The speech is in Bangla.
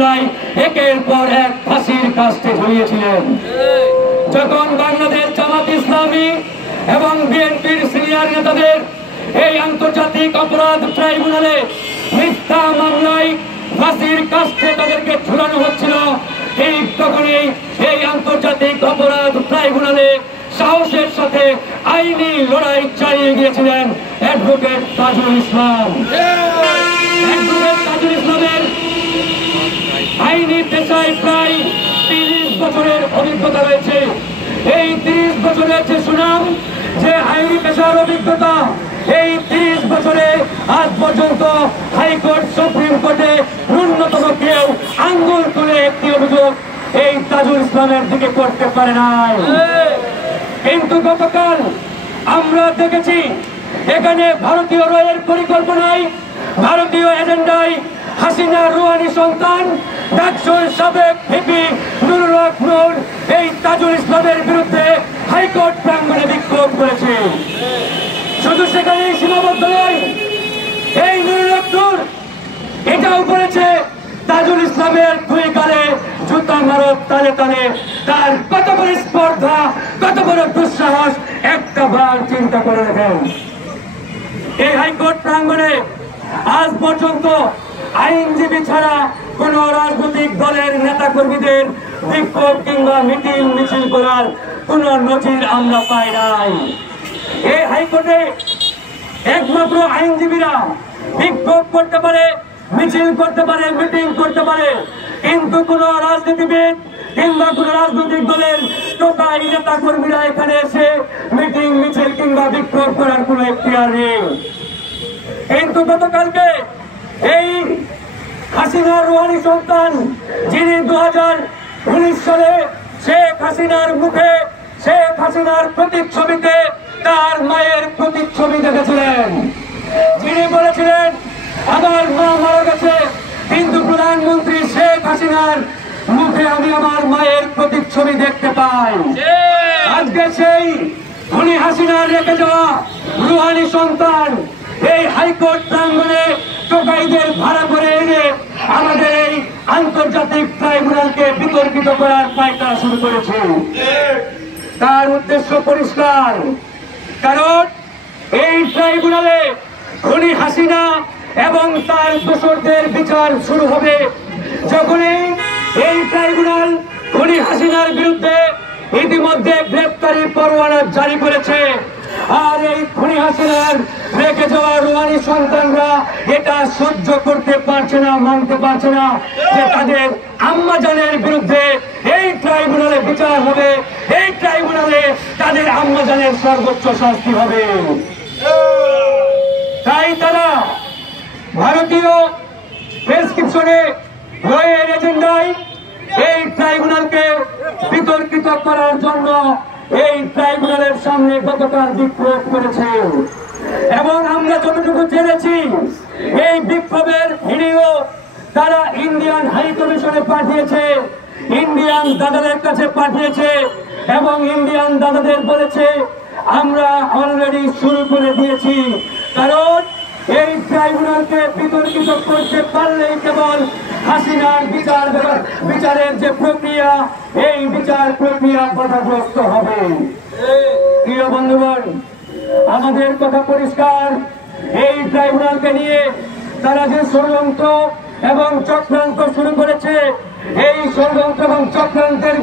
মামলায় একের পর এক ফাঁসির কাস্টে ঝুলিয়েছিলেন। যখন বাংলাদেশ জামাত ইসলামী এবং বিএনপির সিনিয়র নেতাদের এই আন্তর্জাতিক অপরাধ ট্রাইব্যুনালে মিথ্যা মামলায় ফাঁসির কাস্টে তাদেরকে ঝুলানো হচ্ছিল, ঠিক তখনই এই আন্তর্জাতিক অপরাধ ট্রাইব্যুনালে সাহসের সাথে আইনি লড়াই চালিয়ে গিয়েছিলেন অ্যাডভোকেট তাজুল ইসলাম। অ্যাডভোকেট তাজুল ইসলামের আইনি পেশায় প্রায় 30 বছরের অভিজ্ঞতা রয়েছে। এই 30 বছরের যে সুনাম, যে আইনি পেশার অভিজ্ঞতা, এই 30 বছরে আজ পর্যন্ত হাইকোর্ট, সুপ্রিম কোর্টে ন্যূনতম কেউ আঙ্গুল তুলে একটি অভিযোগ এই তাজুল ইসলামের দিকে করতে পারে নাই। কিন্তু গতকাল আমরা দেখেছি এখানে ভারতীয় রয়ের পরিকল্পনায়, ভারতীয় এজেন্ডায় হাসিনা রুহানি সন্তান ডাকসুর সাবেক ভিপি নুরুল হক নূর এই তাজুল ইসলামের বিরুদ্ধে হাইকোর্ট প্রাঙ্গণে বিক্ষোভ করেছে। শুধু সেখানেই সীমাবদ্ধ নয়, এই নুরুল হক নূর এটাও করেছে তাজুল ইসলামের দুই গালে জুতা মারো তালে তালে। তার কত বড় স্পর্ধা, কত বড় দুঃসাহস, একটা বার চিন্তা করে দেখেন। এই হাইকোর্ট প্রাঙ্গণে আজ পর্যন্ত আইনজীবী ছাড়া কোন রাজনৈতিক দলের নেতা কর্মীদের বিক্ষোভ কিংবা মিটিং মিছিল করার কোন নজির আমরা পাই নাই। এই হাইকোর্টে একমাত্র আইনজীবীরা বিক্ষোভ করতে পারে, মিছিল করতে পারে, মিটিং করতে পারে, কিন্তু কোন রাজনীতিবিদ কিংবা কোন রাজনৈতিক দলের টোকাই নেতা কর্মীরা এখানে এসে মিটিং মিছিল কিংবা বিক্ষোভ করার কোন এখতিয়ার নেই। কিন্তু গতকালকে এই হাসিনা রুহানি সন্তান, যিনি 2019 সালে শেখ হাসিনার মুখে, শেখ হাসিনার প্রতিচ্ছবিতে তার মায়ের প্রতিচ্ছবি দেখেছিলেন, যিনি বলেছিলেন আমার মা মারা গেছে, কিন্তু প্রধানমন্ত্রী শেখ হাসিনার মুখে আমি আমার মায়ের প্রতিচ্ছবি দেখতে পাই। আজকে সেই খুনি হাসিনার রেখে যাওয়া রুহানি সন্তান এই হাইকোর্ট প্রাঙ্গণে টোকাইদের ভাড়া করে এনে আমাদের এই আন্তর্জাতিক ট্রাইব্যুনালকে বিতর্কিত করার পায়তারা শুরু করেছে। তার উদ্দেশ্য পরিষ্কার, কারণ এই ট্রাইব্যুনালে খুনি হাসিনা এবং তার দোসরদের বিচার শুরু হবে যখনই এই ট্রাইব্যুনাল খুনি হাসিনার বিরুদ্ধে ইতিমধ্যে গ্রেপ্তারি পরোয়ানা জারি করেছে। আর এই খুনি হাসিনার রেখে যাওয়া রুহানি সন্তানরা এটা সহ্য করতে পারছে না, মানতে পারছে না যে তাদের আম্মাজানের বিরুদ্ধে এই ট্রাইব্যুনালে বিচার হবে, এই ট্রাইব্যুনালে তাদের আম্মাজানের সর্বোচ্চ শাস্তি হবে। তাই তারা ভারতীয় প্রেসক্রিপশনে রয়ের এজেন্ডায় এই ট্রাইব্যুনালকে বিতর্কিত করার জন্য এই ট্রাইব্যুনালের সামনে গতকাল বিক্ষোভ করেছে। এবং আমরা যতটুকু জেনেছি এই বিক্ষোভের ভিডিও তারা ইন্ডিয়ান হাই কমিশনে পাঠিয়েছে, ইন্ডিয়ান দাদাদের কাছে পাঠিয়েছে এবং ইন্ডিয়ান দাদাদের বলেছে আমরা অলরেডি শুরু করে দিয়েছি। কারণ এই ট্রাইব্যুনালকে বিতর্কিত করতে পারলেই কেবল হাসিনার বিচারের যে প্রক্রিয়া, এই বিচার প্রক্রিয়া বাধাগ্রস্ত হবে। প্রিয় বন্ধুগণ, আমাদের কথা পরিষ্কার, এই ট্রাইব্যুনালকে নিয়ে তারা যে ষড়যন্ত্র এবং চক্রান্ত শুরু করেছে, এই ষড়যন্ত্র এবং চক্রান্তের